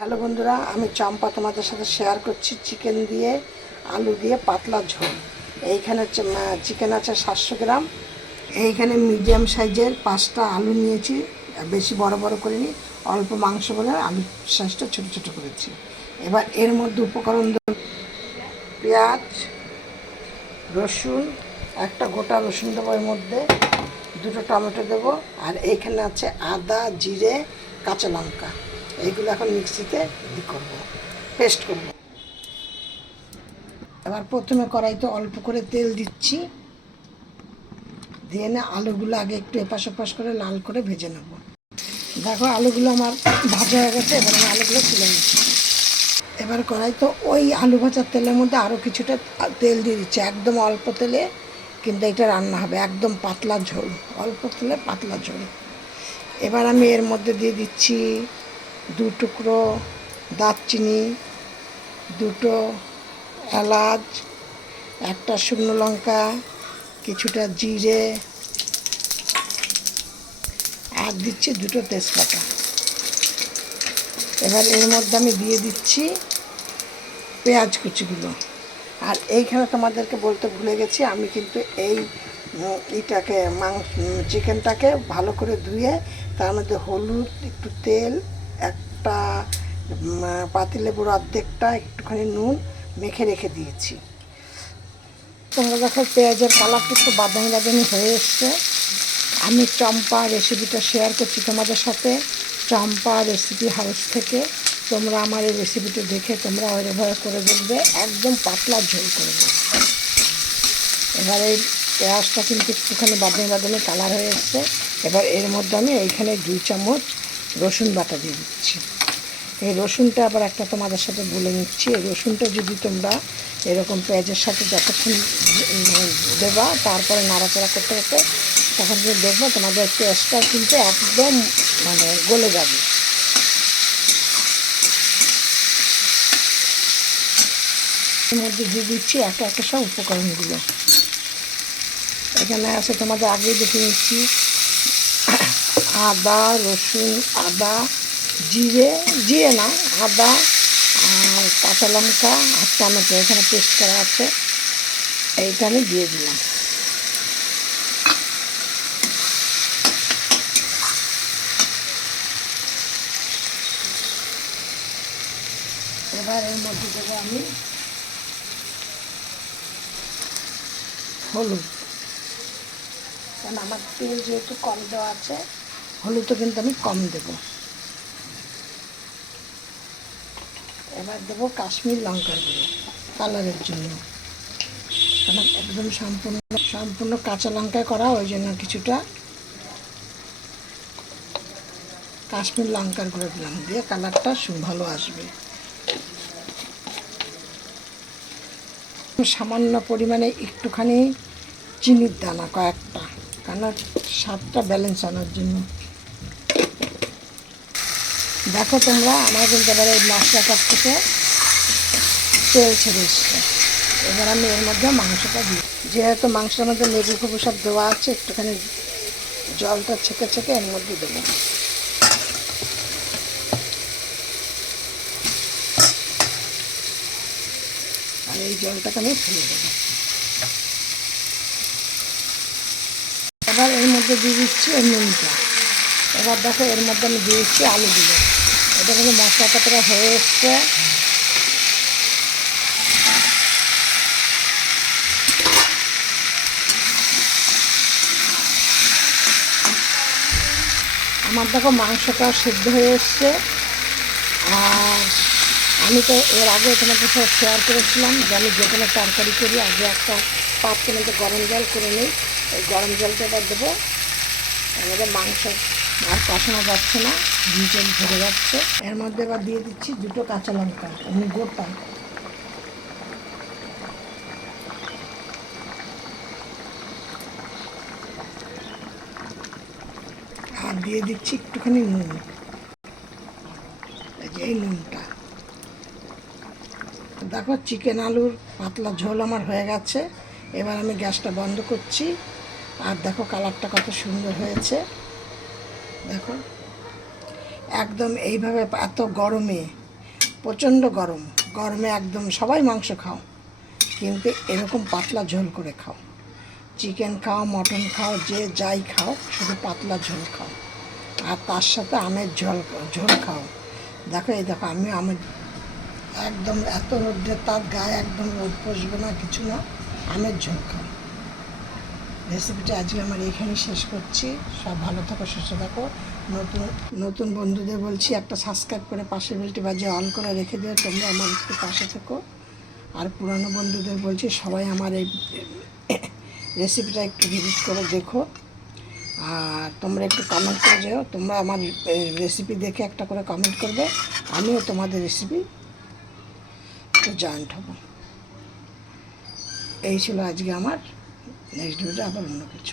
Hello বন্ধুরা, আমি চম্পা তোমাদের সাথে শেয়ার করছি চিকেন দিয়ে আলু দিয়ে পাতলা ঝোল। এইখানে চিকেন আছে 700 গ্রাম। এইখানে মিডিয়াম সাইজের 5টা আলু নিয়েছি, বেশি বড় বড় করিনি, অল্প মাংস বলে আলুর সাইজটা ছোটো ছোটো করেছি। এবার এর মধ্যে উপকরণ পেঁয়াজ, রসুন, একটা গোটা রসুন দেবো, এর মধ্যে 2টো টমেটো দেবো, আর এইখানে আছে আদা, জিরে, কাঁচা লঙ্কা। এইগুলো এখন মিক্সিতে করবো, পেস্ট করবো। এবার প্রথমে কড়াইতে অল্প করে তেল দিচ্ছি, দিয়ে আলুগুলো আগে একটু এপাশ ওপাশ করে লাল করে ভেজে নেব। দেখো আলুগুলো আমার ভাজা হয়ে গেছে, এবার আমি আলুগুলো তুলে নিচ্ছি। এবার কড়াইতে ওই আলু ভাজার তেলের মধ্যে আরও কিছুটা তেল দিয়ে দিচ্ছি, একদম অল্প তেলে কিন্তু এটা রান্না হবে, একদম পাতলা ঝোল, অল্প তেলে পাতলা ঝোল। এবার আমি এর মধ্যে দিয়ে দিচ্ছি 2 টুকরো দারচিনি, 2টো এলাচ, একটা শুকনো লঙ্কা, কিছুটা জিরে, আর দিচ্ছি 2টো তেজপাতা। এবার এর মধ্যে আমি দিয়ে দিচ্ছি পেঁয়াজ কুচিগুলো। আর এইখানে তোমাদেরকে বলতে ভুলে গেছি, আমি কিন্তু এইটাকে চিকেনটাকে ভালো করে ধুয়ে তার মধ্যে হলুদ, একটু তেল, একটা পাতিলেবুর অর্ধেকটা, একটুখানি নুন মেখে রেখে দিয়েছি। তোমরা দেখো পেঁয়াজের কালারটা একটু বাদামি বাদামি হয়ে এসছে। আমি চম্পা রেসিপিটা শেয়ার করছি তোমাদের সাথে, চম্পা রেসিপি হাউস থেকে। তোমরা আমার এই রেসিপিটা দেখে তোমরা ওইভাবে করে দেখবে, একদম পাতলা ঝোল করবে। এবার এই পেঁয়াজটা কিন্তু একটুখানি বাদামি বাদামি কালার হয়ে এসছে। এবার এর মধ্যে আমি এইখানে 2 চামচ রসুন বাটা দিয়ে দিচ্ছি। এই রসুনটা আবার একটা তোমাদের সাথে বলে নিচ্ছি, এই রসুনটা যদি তোমরা এরকম পেঁয়াজের সাথে যতক্ষণ দেবা, তারপরে নাড়াচাড়া করতে করতে তখন তুমি দেখবে তোমাদের পেঁয়াজটা কিন্তু একদম গলে যাবে। এর মধ্যে দিয়ে দিচ্ছি একে একে সব উপকরণগুলো। এখানে আছে তোমাদের আগেই দেখে নিচ্ছি, আদা, রসুন, আদা, জিরে, জিরে না আদা, আর কাঁচা লঙ্কা, আর টমেটো এখানে পেস্ট করা আছে, এইটা আমি দিয়ে দিলাম। এবার এর মধ্যে দেবো আমি হলুদ, কারণ আমার তেল যেহেতু কম দেওয়া আছে, হলুদও কিন্তু আমি কম দেবো। এবার দেবো কাশ্মীর লঙ্কার গুঁড়ো কালারের জন্য, কারণ একদম সম্পূর্ণ কাঁচা লঙ্কায় করা, ওই জন্য কিছুটা কাশ্মীর লঙ্কার গুঁড়ো দিলাম, দিয়ে কালারটা ভালো আসবে। সামান্য পরিমাণে একটুখানি চিনির দানা কয়েকটা, কারণ স্বাদটা ব্যালেন্স আনার জন্য। দেখো তোমরা আমার কিন্তু এবার এই মশলাটার থেকে তেল ছেড়ে এসছে। এবার আমি এর মধ্যে মাংসটা দিই, যেহেতু মাংসের মধ্যে লেবু ফেবু সব দেওয়া আছে, একটুখানি জলটা ছেঁকে ছেঁকে এর মধ্যে দেবো। আর এই জলটাকে আমি ফেলে দেবো। এবার এর মধ্যে দিয়ে দিচ্ছি ওই নুনটা। এবার দেখো এর মধ্যে আমি দিয়ে দিচ্ছি আলুগুলো। এটা কিন্তু মশলাটা পুরো হয়ে এসছে। আমার দেখো মাংসটা সিদ্ধ হয়ে এসছে। আর আমি তো এর আগে তোমাদের সাথে শেয়ার করেছিলাম যে আমি যে কোনো তরকারি করি আগে একটা পাত্রের মধ্যে গরম জল করে নিই। এই গরম জলটা এবার দেবো। আমাদের মাংস আর কষানো যাচ্ছে না, নিচে ধরে যাচ্ছে। এর মধ্যে এবার দিয়ে দিচ্ছি 2টো কাঁচা লঙ্কা গোটা। আর দিয়ে দিচ্ছি একটুখানি নুন, এই নুনটা। দেখো চিকেন আলুর পাতলা ঝোল আমার হয়ে গেছে। এবার আমি গ্যাসটা বন্ধ করছি। আর দেখো কালারটা কত সুন্দর হয়েছে। দেখো একদম এইভাবে এত গরমে প্রচণ্ড গরম, গরমে একদম সবাই মাংস খাও, কিন্তু এরকম পাতলা ঝোল করে খাও। চিকেন খাও, মটন খাও, যে যাই খাও, শুধু পাতলা ঝোল খাও। আর তার সাথে আমের ঝোল খাও। দেখো এই দেখো, আমি আমের একদম এত রোদ্রের তার গায়ে একদম রোদ বসবে না, কিছু না, আমের ঝোল খাও। রেসিপিটা আজকে আমার এখানেই শেষ করছি। সব ভালো থাকো, সুস্থ থাকো। নতুন নতুন বন্ধুদের বলছি, একটা সাবস্ক্রাইব করে পাশের বেলটি বাজিয়ে অন করে রেখে দিও, তোমরা আমার একটু পাশে থেকো। আর পুরানো বন্ধুদের বলছি, সবাই আমার এই রেসিপিটা একটু ভিজিট করে দেখো। আর তোমরা একটু কমেন্ট করে যেও, তোমরা আমার রেসিপি দেখে একটা করে কমেন্ট করবে, আমিও তোমাদের রেসিপি জয়েন্ট হব। এই ছিল আজকে আমার। নেক্সট ভিডিও আবার অন্য কিছু।